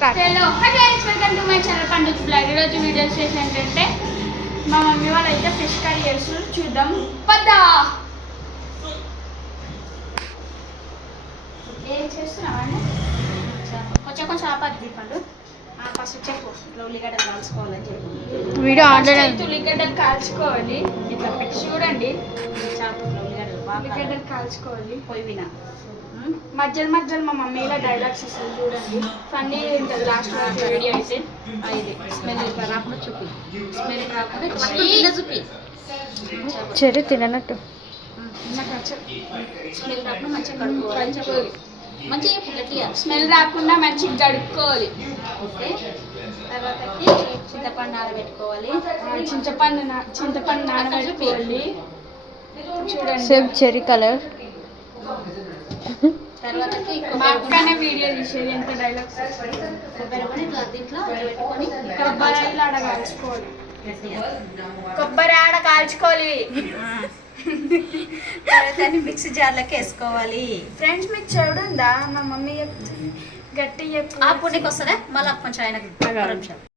Hello guys, welcome to my channel పండుగ blog. ఈరోజు video చేసి ఏంటంటే మా మమ్మీ వాళ్ళు అయితే ఫిష్ కర్రీ చేస్తారు. చూద్దాం పద్దా. ఏం చేస్తున్నామండి? కొంచెం ఆపాది పండు. ఫస్ట్ చెప్పు, ఇట్లా ఉల్లిగడ్డలు కాల్చుకోవాలని చెప్పి వీడియో ఆన్లైన్ ఉల్లిగడ్డలు కాల్చుకోవాలి. ఇట్లా పెట్టి చూడండి, ఉల్లిగడ్డలు కాల్చుకోవాలి. పోయిన మధ్యలో మా మమ్మీ ఇలా డైలాగ్స్ ఇస్తుంది చూడండి. ఫన్నీ ఉంటుంది లాస్ట్ వరకు వీడియో అయితే. ఇది స్మెల్ రాకుండా చూపి, స్మెల్ రాకుండా చూపి. చెరి తిననట్టు స్మెల్ రాకుండా మంచిగా కడుక్కోవాలి. మంచిగా గట్టిగా స్మెల్ రాకుండా మంచిగా గడుక్కోవాలి. ఓకే, తర్వాతకి చింతపండు నానబెట్టుకోవాలి. చింతపండు నానబెట్టుకోవాలి. చూడండి సేమ్ చెరీ కలర్. తర్వాతకి మా అక్కనే వీడియో తీసేది ఎంత డైలాగ్స్. కొబ్బరి ఇట్లా దీంట్లో పెట్టుకొని కొబ్బరి ఆడ కాల్చుకోవాలి. కొబ్బరి ఆడ కాల్చుకోవాలి. తర్వాత మిక్సీ జార్లోకి వేసుకోవాలి. ఫ్రెండ్స్, మీకు చూడుందా? మా మమ్మీ గట్టి చెప్పు. ఆ పుండికి వస్తుందా? మళ్ళీ కొంచెం ఆయన